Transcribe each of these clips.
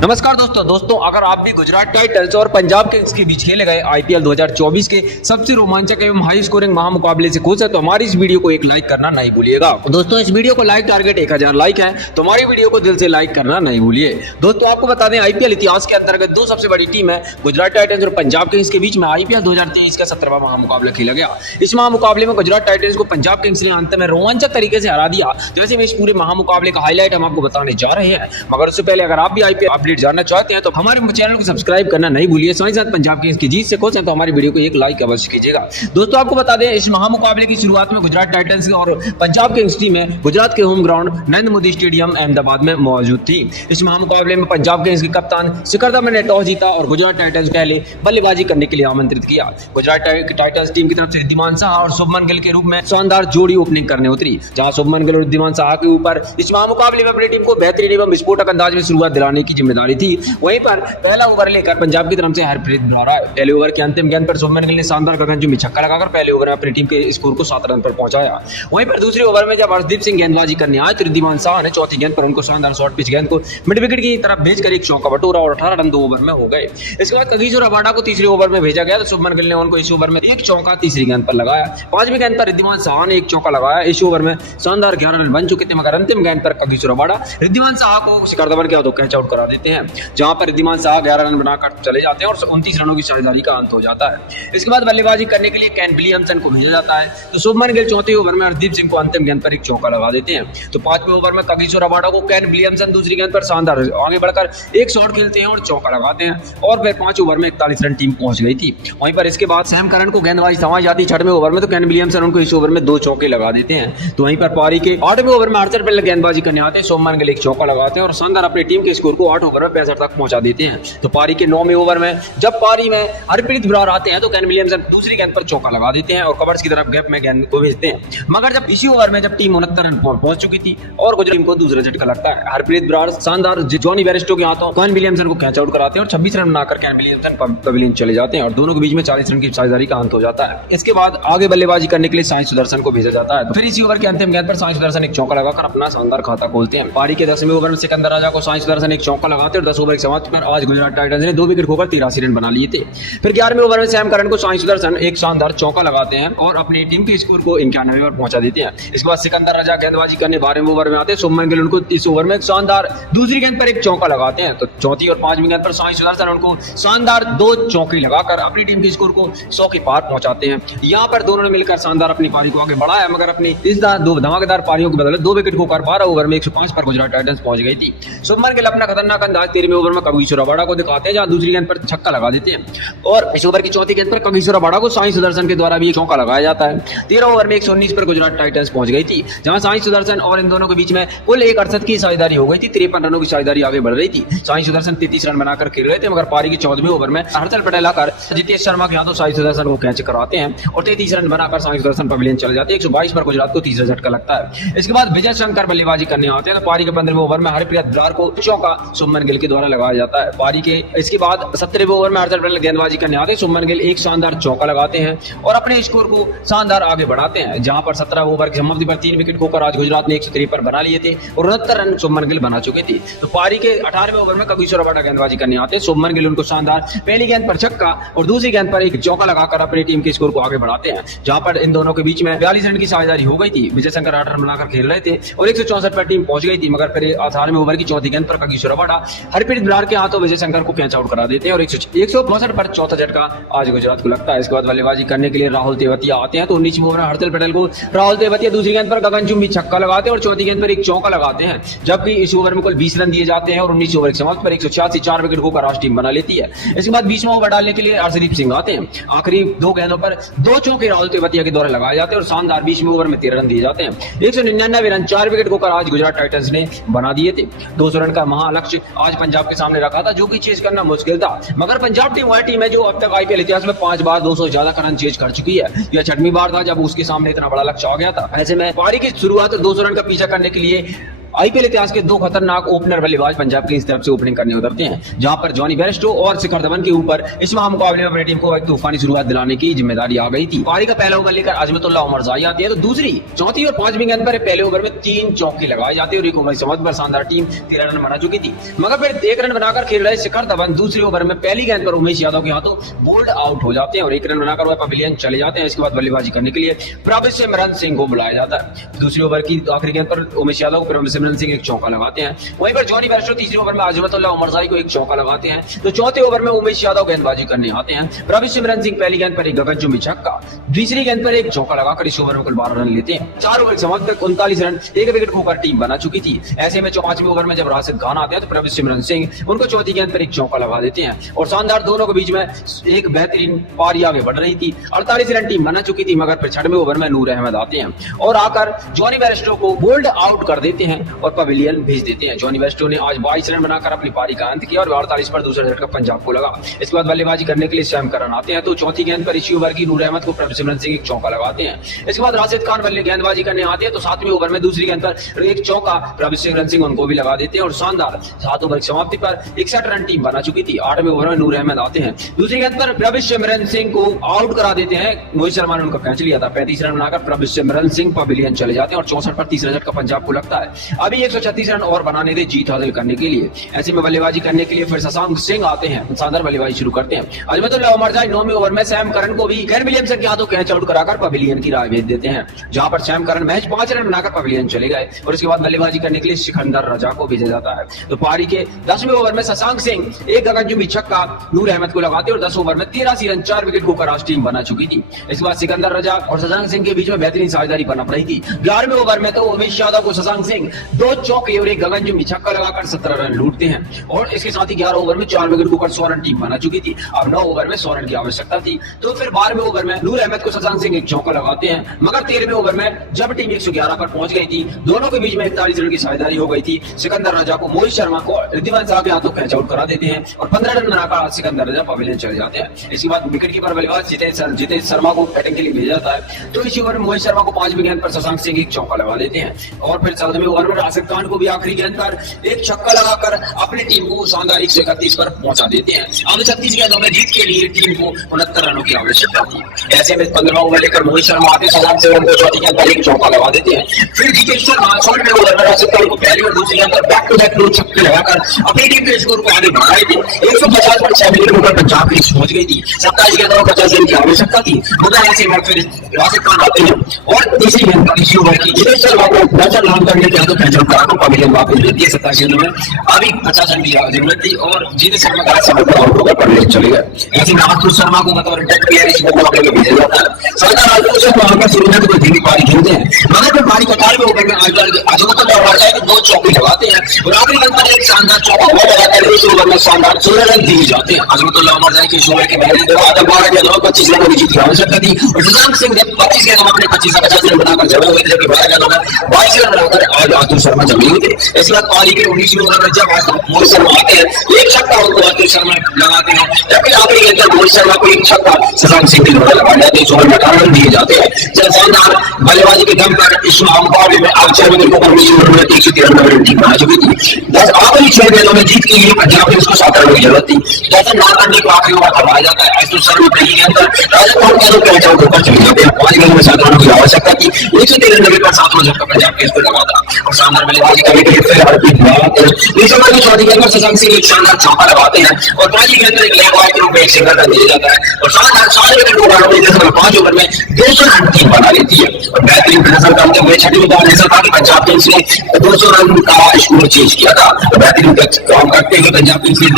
नमस्कार दोस्तों अगर आप भी गुजरात टाइटंस और पंजाब किंग्स के बीच खेले गए आईपीएल 2024 के सबसे रोमांचक एवं हाई स्कोरिंग महामुकाबले से खुश है तो हमारी इस वीडियो को एक लाइक करना नहीं भूलिएगा। दोस्तों इस वीडियो को लाइक टारगेट 1000 लाइक है तो हमारी वीडियो को दिल से लाइक करना नहीं भूलिए। दोस्तों आपको बता दें आईपीएल इतिहास के अंतर्गत दो सबसे बड़ी टीम है गुजरात टाइटंस और पंजाब किंग्स के बीच में आईपीएल 2023 का 17वां महामुकाबला खेला गया। इस महामुकाबले में गुजरात टाइटंस को पंजाब किंग्स ने अंत में रोमांचक तरीके से हरा दिया। तो वैसे में इस पूरे महामुकाबले का हाईलाइट हम आपको बताने जा रहे हैं, मगर उससे पहले अगर आप भी आईपीएल अपडेट जानना चाहते हैं तो हमारे चैनल को सब्सक्राइब करना नहीं भूलिए। साथ ही साथ पंजाब किंग्स की जीत से खुश हैं तो हमारी वीडियो को एक लाइक अवश्य कीजिएगा। दोस्तों आपको बता दें इस महामुकाबले की शुरुआत में गुजरात टाइटंस और पंजाब किंग्स टीम में गुजरात के home ground Narendra Modi stadium Ahmedabad में मौजूद थी। इस महामुकाबले में पंजाब किंग्स के कप्तान शिखर धवन ने टॉस जीता और गुजरात टाइटंस पहले बल्लेबाजी करने के लिए आमंत्रित किया। गुजरात टाइटंस टीम की तरफ से रिद्धिमान साहा और शुभमन गिल के रूप में शानदार जोड़ी ओपनिंग करने उतरी, जहां शुभमन गिल और रिद्धिमान साहा के ऊपर इस महामुकाबले में अपनी टीम को बेहतरीन एवं विस्फोटक अंदाज में शुरुआत दिलाने की जिम्मेदारी थी। वहीं पर पहला ओवर लेकर पंजाब की तरफ से हरप्रीत बरार आए। पहले ओवर के अंतिम गेंद पर शुभमन गिल ने शानदार गगनचुंबी छक्का लगाकर पहले ओवर में अपनी टीम के स्कोर को 7 रन पर पहुंचाया। वहीं पर दूसरे ओवर में जब हर्षदीप सिंह गेंदबाजी करने आए तो रिद्धिमान साहा ने चौथी गेंद पर उनको शानदार शॉर्ट पिच गेंद को मिड विकेट की तरफ भेजकर एक चौका बटोरा और 18 रन 2 ओवर में हो गए। इसके बाद कगिसो रबाडा को तीसरे ओवर में भेजा गया तो शुभमन गिल ने उनको इस ओवर में एक चौका तीसरी गेंद पर लगाया। पांचवी गेंद पर रिद्धिमान साहा ने एक चौका लगाया। इस ओवर में शानदार 11 रन बन चुके थे, मगर अंतिम गेंद पर कगिसो रबाडा रिद्धिमान साहा को शिखर धवन के हाथों कैच आउट करा देते हैं, जहां पर रिद्धिमान साहा 11 रन बनाकर चले जाते हैं और 29 रनों की साझेदारी का अंत हो जाता है। इसके बाद बल्लेबाजी करने के लिए केन विलियमसन को भेजा जाता है तो शुभमन गिल चौथे ओवर में हरदीप सिंह को अंतिम गेंद पर एक चौका लगा देते हैं। तो पांचवें ओवर में कगिसो रबाडा को केन विलियमसन दूसरी गेंद पर शानदार आगे बढ़कर एक शॉट खेलते हैं और चौका लगाते हैं और फिर 5 ओवर में 41 रन टीम पहुंच गई थी। वहीं पर इसके बाद सैम करन को गेंदबाजी संभाल जाती 6वें ओवर में तो केन विलियमसन उनको इस ओवर में 2 चौके लगा देते हैं। तो वहीं पर पारी के 8वें ओवर में हर्षल पटेल गेंदबाजी करने आते हैं, शुभमन गिल एक चौका लगाते हैं और शानदार अपनी टीम के स्कोर को 8 ओवर में 65 तक पहुंचा देते हैं। तो पारी के 9वें ओवर में जब पारी में हरप्रीत बरार आते हैं तो केन विलियमसन दूसरी गेंद पर चौका लगा देते हैं और कवर्स की तरफ गैप में गेंद को भेजते हैं, मगर जब इसी ओवर में जब टीम 69 रन पहुंच चुकी थी और गुजरात टीम को दूसरा झटका लगता है। हरप्रीत बरार शानदार जॉनी बेयरस्टो के हाथों केन विलियमसन को कैच आउट कराते हैं और 26 रन बनाकर केन विलियमसन पवेलियन चले जाते हैं और दोनों के बीच में 40 रन की साझेदारी का अंत हो जाता है। इसके बाद आगे बल्लेबाजी करने के लिए साई सुदर्शन को भेजा जाता है तो फिर इसी ओवर के अंतिम गेंद पर साई सुदर्शन एक चौका लगाकर अपना शानदार खाता खोलते हैं। पारी के 10वें ओवर में सिकंदर राजा को साई सुदर्शन एक चौका लगाते हैं और 10 ओवर के समाप्ति पर आज गुजरात टाइटंस ने 2 विकेट खोकर 83 रन बना लिए थे। फिर 11वें ओवर में सैम करन को साई सुदर्शन एक शानदार चौका लगाते हैं और अपनी टीम के स्कोर को 91 पर पहुंचा देते हैं। इसके बाद सिकंदर राजा गेंदबाजी करने 12वें ओवर में आते हैं, शुभमन गिल उनको इस ओवर में शानदार दूसरी गेंद पर एक चौका लगाते हैं तो चौथी और 5वीं गेंद पर साई सुदर्शन उनको शानदार 2 चौके लगाकर अपनी टीम के स्कोर को 100 के पार पहुंचाते हैं। यहाँ पर दोनों ने मिलकर शानदार अपनी पारी को आगे बढ़ाया, मगर अपनी इस धमाकेदार पारियों के बदले 2 विकेट खोकर 12 ओवर में 105 पर गुजरात टाइटंस पहुंच गई थी। शुभमन गिल अपना खतरनाक अंदाज 13वें ओवर में कगिसो रबाडा को दिखाते हैं, जहां दूसरी गेंद पर छक्का लगा देते हैं और इस ओवर की चौथी गेंद पर कगिसो रबाडा को साई सुदर्शन के द्वारा भी एक चौका लगाया जाता है। 13 ओवर में 119 पर गुजरात टाइटंस पहुंच गई थी, जहां साई सुदर्शन और इन दोनों के बीच में कुल 168 की साझेदारी हो गई थी। 53 रनों की साझेदारी आगे बढ़ रही थी। साई सुदर्शन 33 रन बनाकर खेल रहे थे, मगर पारी के 14वें ओवर में हर्षल पटेल आकर जितेश शर्मा के हाथों साई सुदर्शन को कैच कराते हैं और 33 रन बनाकर साई सुदर्शन पवेलियन चले जाते हैं। 122 पर गुजरात को तीसरा झटका लगता है। इसके बाद विजय शंकर बल्लेबाजी करने आते हैं तो पारी के 15वें ओवर में हरप्रीत बरार को चौका शुभमन गिल के द्वारा लगाया जाता है। पारी के इसके बाद 17वें ओवर में हर्षल पटेल गेंदबाजी करने आते हैं, शुभमन गिल एक शानदार चौका लगाते हैं और अपने स्कोर को शानदार आगे बढ़ाते हैं, जहां पर 17 ओवर की समाप्ति पर 3 विकेट खोकर आज गुजरात ने 153 पर बना लिए थे और 69 रन शुभमन गिल बना चुके थे। तो पारी के 18वें ओवर में कगिसो रबाडा गेंदबाजी करने आते हैं, शुभमन गिल उनको शानदार पहली गेंद पर छक्का और दूसरी गेंद पर एक चौका लगाकर अपनी टीम के स्कोर को आगे बढ़ाते हैं, जहां पर इन दोनों के बीच में 42 रन की साझेदारी हो गई थी। विजय शंकर 8 रन बनाकर खेल रहे थे और 164 पर टीम पहुंच गई थी, मगर फिर 18वें ओवर की चौथी गेंद पर कगिसो रबाडा हरप्रीत बरार के हाथों विजय शंकर को कैच आउट करा देते हैं और 164 पर चौथा झटका आज गुजरात को लगता है। इसके बाद बल्लेबाजी करने के लिए राहुल तेवतिया आते हैं तो 19वें ओवर में हर्षल पटेल को राहुल तेवतिया दूसरी गेंद पर गगनचुंबी छक्का लगाते हैं और चौथी गेंद पर एक चौका लगाते हैं, जबकि इस ओवर में कुल 20 रन दिए जाते हैं और 19 ओवर के समाप्ति पर 186 4 विकेट खोकर आज टीम बना लेती है। इसके बाद 20वां ओवर डालने के लिए हर्षदीप सिंह आते हैं। आखिरी 2 गेंदों पर 2 चौके राहुल तेवतिया के द्वारा लगाए जाते हैं और शानदार 20वें ओवर में 13 रन दिए जाते हैं। 199 रन 4 विकेट खोकर आज गुजरात टाइटंस ने बना दिए थे। 200 रन का महालक्ष्य आज पंजाब के सामने रखा था, जो कि चेज करना मुश्किल था, मगर पंजाब टीम वह टीम है जो अब तक आईपीएल इतिहास में 5 बार 200 से ज्यादा रन चेज कर चुकी है। यह 6वीं बार था जब उसके सामने इतना बड़ा लक्ष्य आ गया था। ऐसे में पारी की शुरुआत 200 रन का पीछा करने के लिए आईपीएल इतिहास के दो खतरनाक ओपनर बल्लेबाज पंजाब किंग्स तरफ से ओपनिंग करने उतरते हैं, जहां पर जॉनी बेयरस्टो और शिखर धवन के ऊपर इस महामुकाबले में अपनी टीम को एक तूफानी शुरुआत दिलाने की जिम्मेदारी आ गई थी। पारी का पहला ओवर लेकर अजमतुल्लाह उमरजाई आती है, तो दूसरी, चौथी और पांचवीं गेंद पर पहले ओवर में 3 चौके लगाए जाते हैं और एक उमर समझ पर शानदार टीम 13 रन बना चुकी थी। मगर फिर 1 रन बनाकर खेल रहे शिखर धवन दूसरे ओवर में पहली गेंद पर उमेश यादव के हाथों बोल्ड आउट हो जाते हैं और 1 रन बनाकर वह पवेलियन चले जाते हैं। इसके बाद बल्लेबाजी करने के लिए प्रभसिमरन सिंह को बुलाया जाता है। दूसरी ओवर की आखिरी गेंद पर उमेश यादव प्रभसिमरन सिंह एक चौका लगाते हैं। वहीं पर जॉनी बेयरस्टो तीसरे ओवर में अजमतुल्लाह उमरजाई को एक चौका लगाते हैं, तो चौथे ओवर में उमेश यादव गेंदबाजी करने आते हैं। प्रभसिमरन सिंह पहली गेंद पर एक गगनचुंबी छक्का, दूसरी गेंद पर एक चौका लगाकर इस ओवर में कुल 12 रन लेते हैं। 4 ओवर समाप्त तक 39 रन, 1 विकेट खोकर टीम बना चुकी थी। ऐसे में पांचवें ओवर में जब राशिद खान आते हैं तो प्रभसिमरन सिंह उनको चौथी गेंद पर एक चौका लगा देते हैं और शानदार दोनों के बीच में एक बेहतरीन पारी आगे बढ़ रही थी। 48 रन टीम बना चुकी थी, मगर फिर 6वें ओवर में नूर अहमद आते हैं और आकर जॉनी बेयरस्टो को बोल्ड आउट कर देते हैं और पवेलियन भेज देते हैं। जॉनी बेयरस्टो ने आज 22 रन बनाकर अपनी पारी का अंत किया और 48 पर दूसरा झटका पंजाब को लगा। इसके बाद बल्लेबाजी करने के लिए सैम करन आते हैं, तो चौथी गेंद पर इसी ओवर की नूर अहमद को प्रभसिमरन सिंह एक चौका लगाते हैं। इसके बाद राशिद खान गेंदबाजी करने आते हैं, तो 7वें ओवर में दूसरी गेंद पर एक चौका प्रभसिमरन सिंह उनको भी लगा देते हैं और शानदार 7 ओवर की समाप्ति पर 61 रन टीम बना चुकी थी। 8वें ओवर में नूर अहमद आते हैं, दूसरी गेंद पर प्रभसिमरन सिंह को आउट करा देते हैं। मोहित शर्मा ने उनका कैच लिया था। 35 रन बनाकर प्रभसिमरन सिंह पवेलियन चले जाते हैं और 64 पर तीसरा झटका पंजाब को लगता है। अभी 136 रन और बनाने थे जीत हासिल करने के लिए। ऐसे में बल्लेबाजी करने के लिए फिर शशांक सिंह आते हैं, शानदार बल्लेबाजी शुरू करते हैं। अजमतुल्लाह उमरजाई 9वें ओवर में सैम करन को भी केन विलियमसन के हाथों कैच आउट कराकर पवेलियन की राह भेज देते हैं, जहां पर सैम करन महज 5 रन बनाकर पवेलियन चले गए और इसके बाद बल्लेबाजी करने के लिए सिकंदर रजा को भेजा जाता है। तो पारी के 10वें ओवर में शशांक सिंह एक गगनचुंबी छक्का नूर अहमद को लगाते और 10 ओवर में 83 रन 4 विकेट खोकर आज टीम बना चुकी थी। इसके बाद सिकंदर रजा और शशांक सिंह के बीच में बेहतरीन साझेदारी पनप रही थी। 11वें ओवर में तो उमेश यादव को शशांक सिंह 2 चौके और एक गगनचुंबी छक्का लगाकर 17 रन लूटते हैं और इसके साथ ही 11 ओवर में 4 विकेट खोकर 100 रन टीम बना चुकी थी। अब 9 ओवर में 100 रन की आवश्यकता थी, तो फिर 12वें ओवर में नूर अहमद को शशांक सिंह एक चौका लगाते हैं। मगर 13वें ओवर में जब टीम 111 पर पहुंच गई थी, दोनों के बीच में 41 रन की साझेदारी हो गई थी। सिकंदर रजा को मोहित शर्मा को रिद्धिमान साहब के हाथों कैच आउट करा देते हैं और 15 रन बनाकर सिकंदर रजा पवेलियन चले जाते हैं। इसके बाद विकेट कीपर बल्लेबाज जितेश शर्मा को बैटिंग के लिए भेजा जाता है, तो इसी ओवर में मोहित शर्मा को 5वीं गेंद पर शशांक सिंह एक चौका लगा देते हैं और फिर 14वें ओवर में राशिद खान को भी आखिरी गेंद पर एक छक्का लगाकर अपनी टीम को शानदार 131 पर पहुंचा देते हैं। अब 36 गेंदों में जीत के लिए टीम को 69 रनों की आवश्यकता थी। ऐसे में 15वां ओवर लेकर मोहित शर्मा आते शशांक सिंह को चौथी गेंद पर एक चौका लगा देते हैं। फिर जितेश शर्मा 16वें ओवर में राशिद खान को पहली और दूसरी गेंद पर बैक टू बैक 2 छक्के लगाकर अपनी टीम के स्कोर को आगे बढ़ा रहे थे। 150 पर 6 विकेट खोकर पंजाब किंग्स पहुंच गई थी। 27 गेंदों में 50 रन की आवश्यकता थी। मगर ऐसे में फिर राशिद खान आते हैं और तीसरी गेंद पर इसी ओवर की जितेश शर्मा को नजर नाम करने के हाथों कैच आउट कराकर पवेलियन वापस देती है। 27 गेंदों में अभी 50 रन की जरूरत थी और जितेश शर्मा का समय पर आउट होकर पवेलियन चले गए। ऐसे में राहुल शर्मा को मतलब डेथ प्लेयर इस मुकाबले में भेजा जाता है। सरदार राहुल शर्मा वहां पर शुरू में तो धीमी पारी खेलते हैं, मगर फिर पारी 18वें ओवर में अजमतुल्लाह उमरजाई को 2 चौके लगाते हैं और आखिरी गेंद पर एक शानदार चौका वो लगाकर इस ओवर में शानदार 16 रन दिए जाते हैं। अजमतुल्लाह उमरजाई के इस ओवर के पहले 12 गेंदों में 25 रनों की जीत की आवश्यकता थी और शशांक सिंह ने 25 गेंदों में अपने 25 से 50 रन बनाकर जमे हुए थे, जबकि 12 गेंदों में 22 रन बनाकर आज आतुर शर्मा जमे हुए थे। इसके बाद पारी के 19वें ओवर में जब मोहित शर्मा आते हैं, एक छक्का उनको आतुर शर्मा लगाते हैं, जबकि आखिरी गेंद पर मोहित शर्मा को एक छक्का शशांक सिंह के द्वारा लगाया जाता है। इस ओवर में 18 रन दिए जाते हैं। जब शानदार बल्लेबाजी के दम पर इस मुकाबले में अब 6 विकेट खोकर 19 ओवर में 113 रन टीम बना चुकी थी। 10 आखिरी 6 गेंदों में जीत के लिए पंजाब किंग्स को 7 रनों की जरूरत थी। जैसे 9 रन को आखिरी ओवर थमाया जाता है, आतुर शर्मा पहली गेंद पर राजस्थान के हाथों कैच आउट होकर चले जाते हैं। 5 गेंदों में 7 रनों की आवश्यकता थी। 113 रन पर 7वां झटका पंजाब किंग्स को लगा था और शानदार बल्लेबाजी करने के लिए फिर हरप्रीत बनाते हैं। इस ओवर की चौथी गेंद पर शशांक सिंह एक शानदार चौका लगाते हैं और 5वीं गेंद पर एक लेग वाइड के रूप में एक सिंगल रन दिया जाता है और शानदार 4 विकेट को उड़ाने में 5 ओवर में 200 रन टीम बना लेती है और बेहतरीन प्रदर्शन करते हुए 6वीं बार ऐसा था कि पंजाब किंग्स ने 200 रन का स्कोर चेंज किया था। बेहतरीन काम करते हुए पंजाब किंग्स ने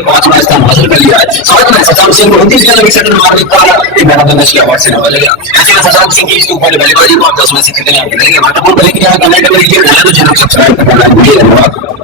5वां स्थान हासिल कर लिया है। साथ में शशांक सिंह को 29 गेंदों में 60 मारने का एक मैन ऑफ द मैच के अवार्ड से नवाजा गया। ऐसे में शशांक सिंह की इसके ऊपर बल्लेबाजी को आप 10 में से कितने आगे करेंगे, महत्वपूर्ण करेंगे। कमेंट में लिखिए, चैनल को सब्सक्राइब करना। धन्यवाद।